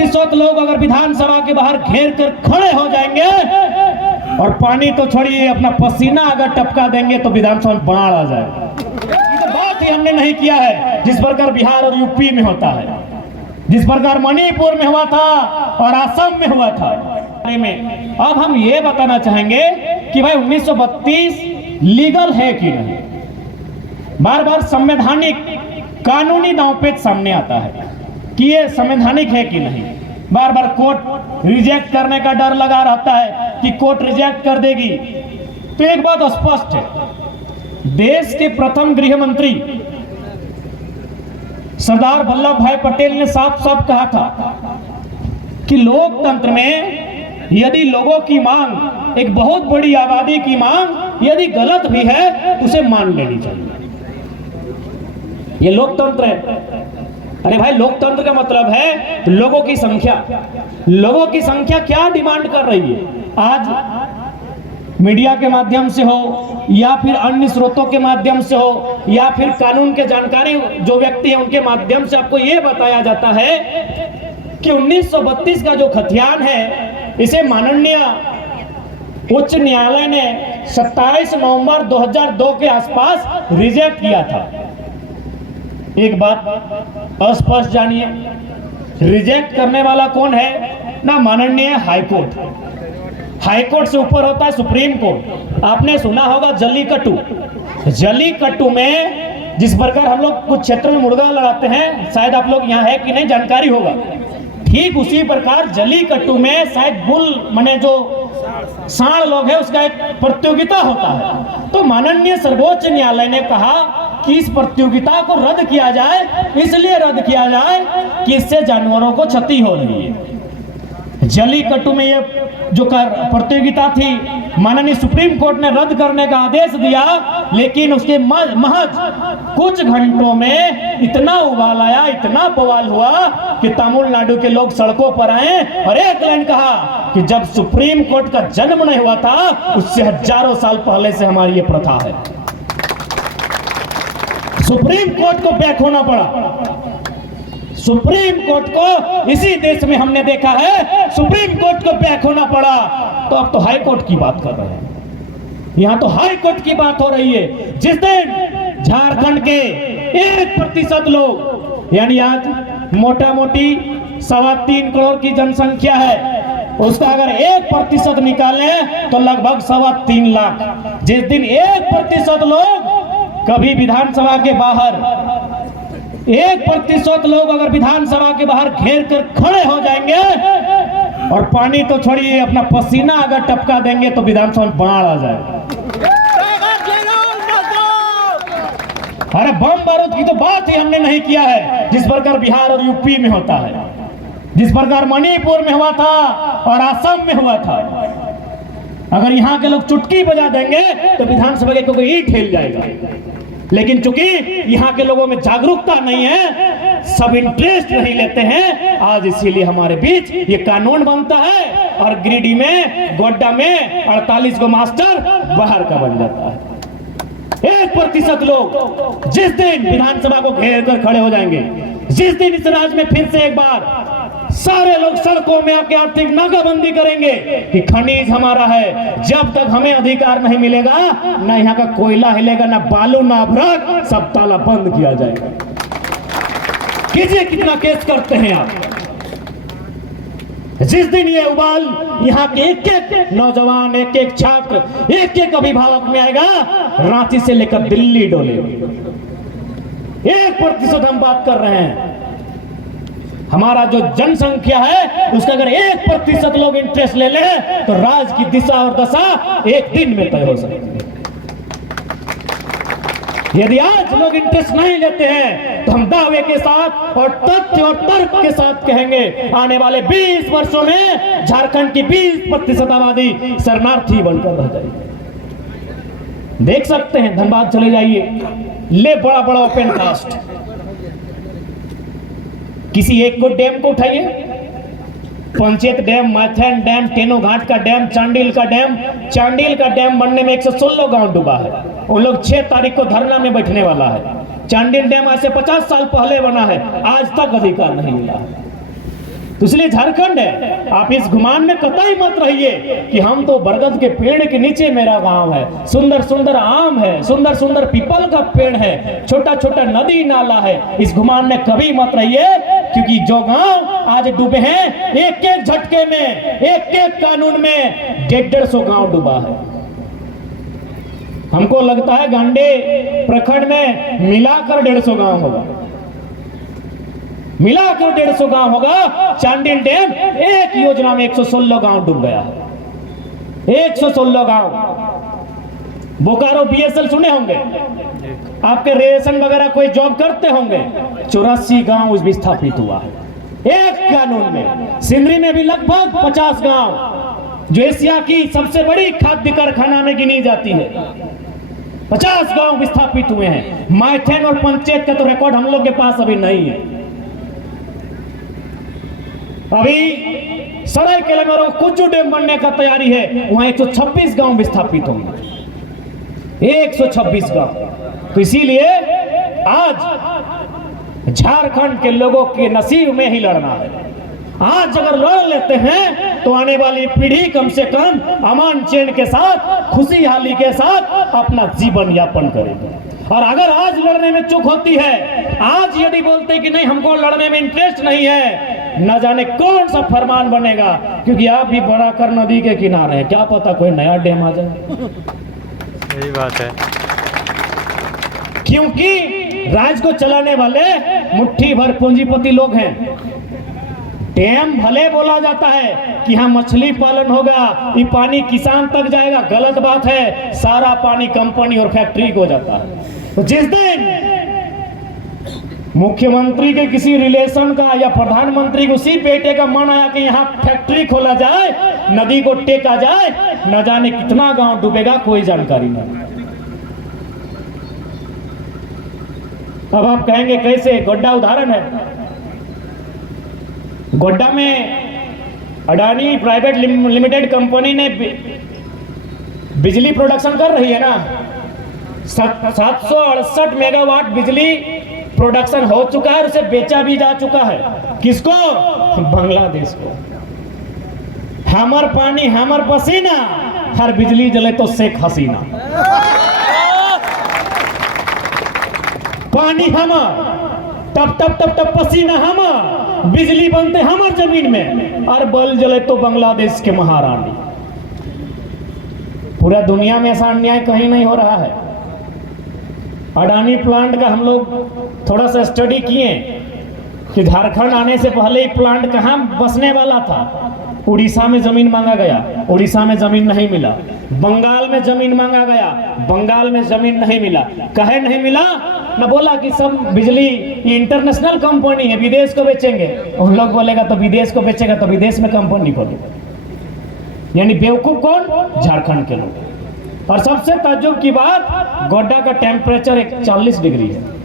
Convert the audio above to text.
1% लोग अगर विधानसभा के बाहर घेर कर खड़े हो जाएंगे और पानी तो छोड़िए अपना पसीना अगर टपका देंगे तो विधानसभा में बाढ़ आ जाएगा। तो बात ही हमने नहीं किया है जिस प्रकार बिहार और यूपी में होता है, जिस प्रकार मणिपुर में हुआ था और असम में हुआ था। में अब हम ये बताना चाहेंगे कि भाई 1932 लीगल है कि नहीं। बार बार संवैधानिक कानूनी दांवपेच सामने आता है कि ये संवैधानिक है कि नहीं। बार बार कोर्ट रिजेक्ट करने का डर लगा रहता है कि कोर्ट रिजेक्ट कर देगी। तो एक बात स्पष्ट है, देश के प्रथम गृह मंत्री सरदार वल्लभ भाई पटेल ने साफ साफ कहा था कि लोकतंत्र में यदि लोगों की मांग, एक बहुत बड़ी आबादी की मांग यदि गलत भी है तो उसे मान लेनी चाहिए। ये लोकतंत्र है। अरे भाई, लोकतंत्र का मतलब है लोगों की संख्या। लोगों की संख्या क्या डिमांड कर रही है? आज मीडिया के माध्यम से हो या फिर अन्य स्रोतों के माध्यम से हो या फिर कानून के जानकारी जो व्यक्ति है उनके माध्यम से आपको यह बताया जाता है कि 1932 का जो खतियान है इसे माननीय उच्च न्यायालय ने 27 नवंबर 2002 के आसपास रिजेक्ट किया था। एक बात स्पष्ट जानिए, रिजेक्ट करने वाला कौन है? ना माननीय हाईकोर्ट। हाईकोर्ट से ऊपर होता है सुप्रीम कोर्ट। आपने सुना होगा जल्लीकट्टू। जल्लीकट्टू में जिस प्रकार हम लोग कुछ क्षेत्र में मुर्गा लड़ाते हैं, शायद आप लोग यहाँ है कि नहीं जानकारी होगा, ठीक उसी प्रकार जल्लीकट्टू में शायद बुल माने जो सांड लोग है उसका एक प्रतियोगिता होता है। तो माननीय सर्वोच्च न्यायालय ने कहा कि इस प्रतियोगिता को रद्द किया जाए। इसलिए रद्द किया जाए कि इससे जानवरों को क्षति हो रही है। जल्लीकट्टू में ये जो प्रतियोगिता थी माननीय सुप्रीम कोर्ट ने रद्द करने का आदेश दिया, लेकिन उसके महज कुछ घंटों में इतना उबाल आया, इतना बवाल हुआ कि तमिलनाडु के लोग सड़कों पर आए और एक लाइन कहा कि जब सुप्रीम कोर्ट का जन्म नहीं हुआ था उससे हजारों साल पहले से हमारी ये प्रथा है। सुप्रीम कोर्ट को बैक होना पड़ा। सुप्रीम कोर्ट को इसी देश में हमने देखा है, सुप्रीम कोर्ट को बैक होना पड़ा। तो अब तो हाई कोर्ट की बात कर रहे हैं। यहां तो हाई कोर्ट की बात हो रही है। जिस दिन झारखंड के 1% लोग, यानी आज मोटा मोटी 3.25 करोड़ की जनसंख्या है, उसका अगर 1% निकाले तो लगभग 3.25 लाख। जिस दिन 1% लोग कभी विधानसभा के बाहर 1% लोग अगर विधानसभा के बाहर घेर कर खड़े हो जाएंगे और पानी तो छोड़िए अपना पसीना अगर टपका देंगे तो विधानसभा में बाढ़ आ जाएगा। अरे बम बारूद की तो बात ही हमने नहीं किया है जिस प्रकार बिहार और यूपी में होता है, जिस प्रकार मणिपुर में हुआ था और असम में हुआ था। अगर यहाँ के लोग चुटकी बजा देंगे तो विधानसभा के कोई ईंट हिल जाएगा। लेकिन चूंकि यहाँ के लोगों में जागरूकता नहीं है, सब इंटरेस्ट नहीं लेते हैं, आज इसीलिए हमारे बीच ये कानून बनता है और गिरिडीह में, गोड्डा में 48 को मास्टर बाहर का बन जाता है। 1% लोग जिस दिन विधानसभा को घेर कर खड़े हो जाएंगे, जिस दिन इस राज्य में फिर से एक बार सारे लोग सड़कों में आके आर्थिक नाकाबंदी करेंगे कि खनिज हमारा है, जब तक हमें अधिकार नहीं मिलेगा ना यहाँ का कोयला हिलेगा, ना बालू, ना अभ्रक, सब ताला बंद किया जाएगा। कीजिए कितना केस करते हैं आप। जिस दिन ये उबाल यहाँ के एक नौजवान, एक छात्र, एक अभिभावक में आएगा, रांची से लेकर दिल्ली डोले। 1% हम बात कर रहे हैं। हमारा जो जनसंख्या है उसका अगर 1% लोग इंटरेस्ट ले ले तो राज्य की दिशा और दशा एक दिन में तय हो सकती है। यदि आज लोग इंटरेस्ट नहीं लेते हैं तो हम दावे के साथ और तथ्य और तर्क के साथ कहेंगे आने वाले 20 वर्षों में झारखंड की 20% आबादी शरणार्थी बनकर रह जाएगी। देख सकते हैं, धनबाद चले जाइए, ले बड़ा बड़ा ओपन कास्ट, किसी एक को डैम को उठाइए, पंचायत डैम, मैथन डैम, टेनो घाट का डैम, चांडिल का डैम। चांडिल का डैम बनने में 116 गांव डूबा है। उन लोग 6 तारीख को धरना में बैठने वाला है। चांडिल डैम आज से 50 साल पहले बना है, आज तक अधिकार नहीं मिला है। तो इसलिए झारखंड है। आप इस गुमान में कतई मत रहिए कि हम तो बरगद के पेड़ के नीचे मेरा गांव है, सुंदर सुंदर आम है, सुंदर सुंदर पीपल का पेड़ है, छोटा छोटा नदी नाला है। इस गुमान में कभी मत रहिए, क्योंकि जो गांव आज डूबे हैं, एक एक झटके में, एक एक कानून में 150 गांव डूबा है। हमको लगता है गांडे प्रखंड में मिलाकर 150 गांव होगा, मिलाकर 150 गांव होगा। चांडिल डैम एक योजना में 116 गांव डूब गया है, 116 गांव। बोकारो बीएसएल सुने होंगे, आपके रेशन वगैरह कोई जॉब करते होंगे, 84 गांव विस्थापित हुआ है एक कानून में। सिंदरी में भी लगभग 50 गांव, जो एशिया की सबसे बड़ी खाद्य कारखाना में गिनी जाती है, 50 गांव विस्थापित हुए हैं। माइथेन और पंचायत का तो रिकॉर्ड हम लोग के पास अभी नहीं है। अभी सरायकेला में कुछ डैम बनने का तैयारी है, वहां 126 गांव विस्थापित होंगे, 126 गांव। तो इसीलिए आज झारखंड के लोगों के नसीब में ही लड़ना है। आज अगर लड़ लेते हैं तो आने वाली पीढ़ी कम से कम अमन चैन के साथ, खुशहाली के साथ अपना जीवन यापन करेगी। और अगर आज लड़ने में चूक होती है, आज यदि बोलते कि नहीं हमको लड़ने में इंटरेस्ट नहीं है, न जाने कौन सा फरमान बनेगा, क्योंकि आप भी बराकर नदी के किनारे हैं, क्या पता कोई नया डैम आ जाए। सही बात है, क्योंकि राज्य को चलाने वाले मुट्ठी भर पूंजीपति लोग हैं। डैम भले बोला जाता है कि हाँ मछली पालन होगा, ये पानी किसान तक जाएगा, गलत बात है। सारा पानी कंपनी और फैक्ट्री को जाता है। तो जिस दिन मुख्यमंत्री के किसी रिलेशन का या प्रधानमंत्री को उसी बेटे का मन आया कि यहाँ फैक्ट्री खोला जाए, नदी को टेका जाए, न जाने कितना गांव डूबेगा, कोई जानकारी नहीं। अब आप कहेंगे कैसे? गोड्डा उदाहरण है। गोड्डा में अडानी प्राइवेट लिमिटेड कंपनी ने बिजली प्रोडक्शन कर रही है ना, 768 मेगावाट बिजली प्रोडक्शन हो चुका है, उसे बेचा भी जा चुका है। किसको? बांग्लादेश को। हमर पानी हमर पसीना, हर बिजली जले तो शेख हसीना। पानी हमर, टप टप टप टप पसीना हमर, बिजली बनते हमर जमीन में, और बल जले तो बांग्लादेश के महारानी। पूरा दुनिया में ऐसा अन्याय कहीं नहीं हो रहा है। अडानी प्लांट का हम लोग थोड़ा सा स्टडी किए कि झारखंड आने से पहले ही प्लांट कहाँ बसने वाला था। उड़ीसा में जमीन मांगा गया, उड़ीसा में जमीन नहीं मिला। बंगाल में जमीन मांगा गया, बंगाल में जमीन नहीं मिला। कहे नहीं मिला? न बोला कि सब बिजली इंटरनेशनल कंपनी है, विदेश को बेचेंगे। उन लोग बोलेगा तो विदेश को बेचेगा तो विदेश में कंपनी खोलो। यानी बेवकूफ कौन? झारखंड के लोग। और सबसे ताज्जुब की बात, गोड्डा का टेम्परेचर 40 डिग्री है।